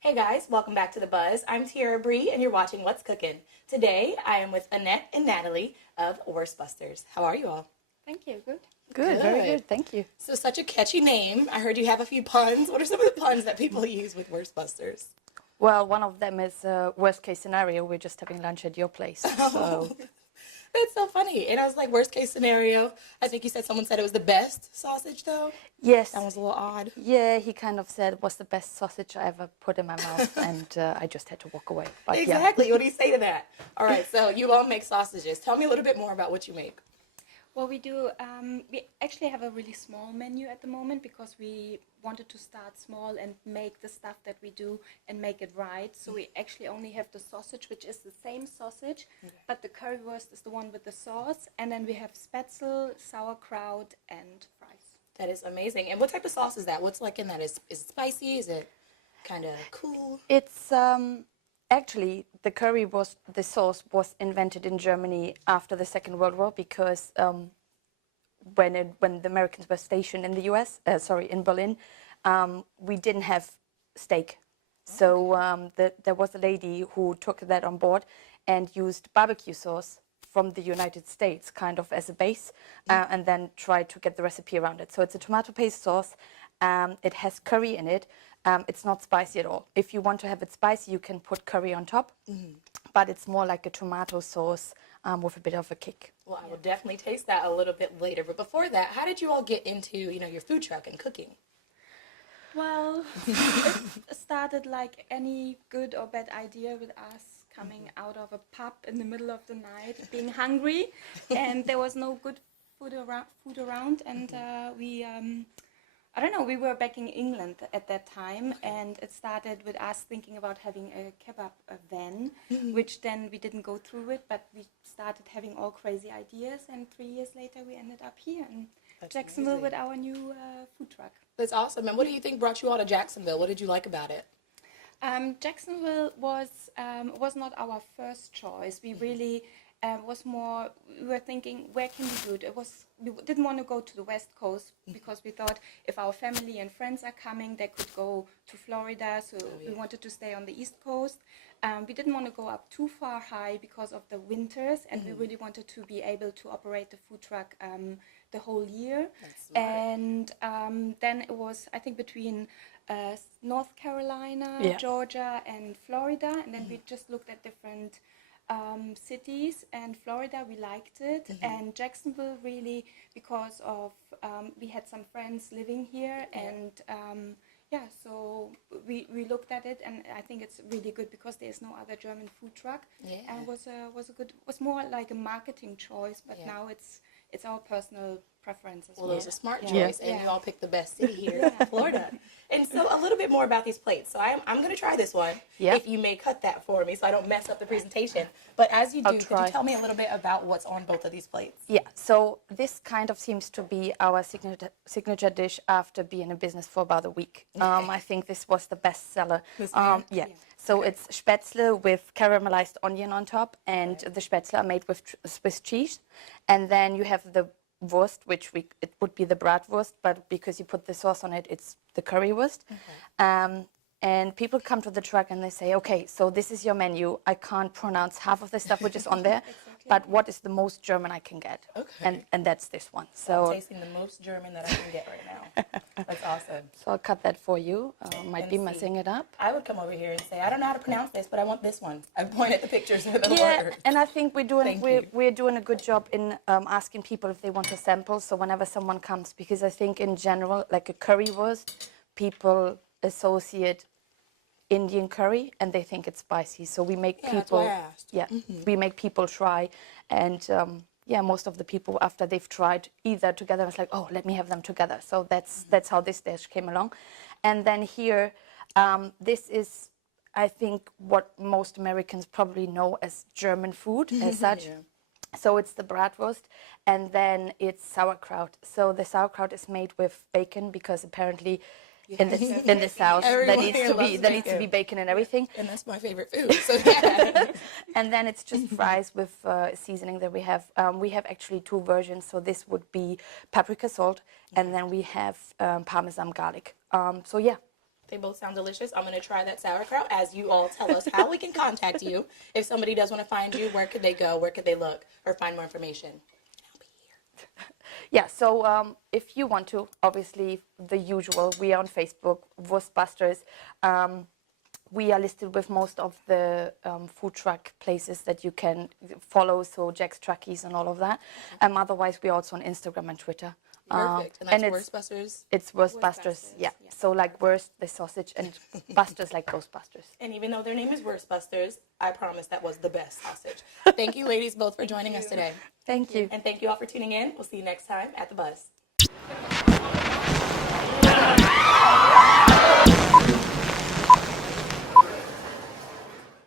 Hey guys, welcome back to The Buzz. I'm Tiara Bree and you're watching What's Cooking. Today I am with Annett and Natalie of Wurst Busters. How are you all? Thank you. Good. Good, very good. Thank you. So such a catchy name. I heard you have a few puns. What are some of the puns that people use with Wurst Busters? Well, one of them is worst case scenario. We're just having lunch at your place. So. That's so funny. And I was like, worst case scenario. I think you said someone said it was the best sausage though. Yes. That was a little odd. Yeah, he kind of said it was the best sausage I ever put in my mouth, and I just had to walk away. But exactly. Yeah. What do you say to that? All right. So you all make sausages. Tell me a little bit more about what you make. Well, we do. We actually have a really small menu at the moment because we wanted to start small and make the stuff that we do and make it right. So we actually only have the sausage, which is the same sausage, but the currywurst is the one with the sauce. And then we have spätzle, sauerkraut, and fries. That is amazing. And what type of sauce is that? What's like in that? Is it spicy? Is it kind of cool? It's actually the the sauce was invented in Germany after the Second World War because when the Americans were stationed in the U.S., in Berlin, we didn't have steak. So there was a lady who took that on board and used barbecue sauce from the United States kind of as a base and then tried to get the recipe around it. So it's a tomato paste sauce. It has curry in it. It's not spicy at all. If you want to have it spicy, you can put curry on top, but it's more like a tomato sauce with a bit of a kick. Well, I will definitely taste that a little bit later. But before that, how did you all get into, your food truck and cooking? Well, it started like any good or bad idea with us coming out of a pub in the middle of the night, being hungry, and there was no good food around, and I don't know, we were back in England at that time, and it started with us thinking about having a kebab van, which then we didn't go through it, but we started having all crazy ideas, and 3 years later we ended up here in Jacksonville with our new food truck. That's awesome. And what do you think brought you all to Jacksonville? What did you like about it? Jacksonville was not our first choice. We really we were thinking, where can we do it? We didn't want to go to the West Coast because we thought if our family and friends are coming, they could go to Florida. So we wanted to stay on the East Coast. We didn't want to go up too far high because of the winters, and we really wanted to be able to operate the food truck the whole year. And then it was, I think, between North Carolina, Georgia, and Florida, and then we just looked at different cities, and Florida we liked it, and Jacksonville really because of we had some friends living here, and so we looked at it, and I think it's really good because there's no other German food truck, and was more like a marketing choice, but now it's our personal preference as well. Well, it was a smart choice, and you all picked the best city here in Florida. And so a little bit more about these plates. So I'm going to try this one, if you may cut that for me so I don't mess up the presentation. But as you do, could you tell me a little bit about what's on both of these plates? Yeah, so this kind of seems to be our signature dish after being in business for about a week. I think this was the best seller. So it's spätzle with caramelized onion on top, and the spätzle are made with Swiss cheese. And then you have the Wurst, which it would be the bratwurst, but because you put the sauce on it, it's the currywurst. And people come to the truck and they say, okay, so this is your menu. I can't pronounce half of the stuff which is on there, but what is the most German I can get? Okay. And that's this one. So I'm tasting the most German that I can get right now. That's awesome. So I'll cut that for you. Might be messing it up. I would come over here and say, I don't know how to pronounce this, but I want this one. I point at the pictures of the words. And I think we're doing a good job in asking people if they want a sample. So whenever someone comes, because I think in general, like a currywurst, people associate Indian curry and they think it's spicy. So we make people, we make people try, and most of the people after they've tried either together, it's like, oh, let me have them together. So that's how this dish came along. And then here, this is, I think, what most Americans probably know as German food as such. So it's the bratwurst, and then it's sauerkraut. So the sauerkraut is made with bacon because apparently in the South there needs to be bacon and everything. And that's my favorite food. So And then it's just fries with seasoning that we have. We have actually two versions. So this would be paprika salt, and then we have Parmesan garlic. They both sound delicious. I'm going to try that sauerkraut as you all tell us how we can contact you. If somebody does want to find you, where could they go? Where could they look or find more information? I'll be here. Yeah, so if you want to, obviously, the usual, we are on Facebook, Wurst Busters. We are listed with most of the food truck places that you can follow, so Jack's Truckies and all of that. Otherwise, we're also on Instagram and Twitter. Perfect. And that's Wurst Busters? It's Wurst Busters, yeah. So like Wurst, the sausage, and Busters like Ghostbusters. And even though their name is Wurst Busters, I promise that was the best sausage. Thank you, ladies, both for joining us today. Thank you. And thank you all for tuning in. We'll see you next time at The Buzz.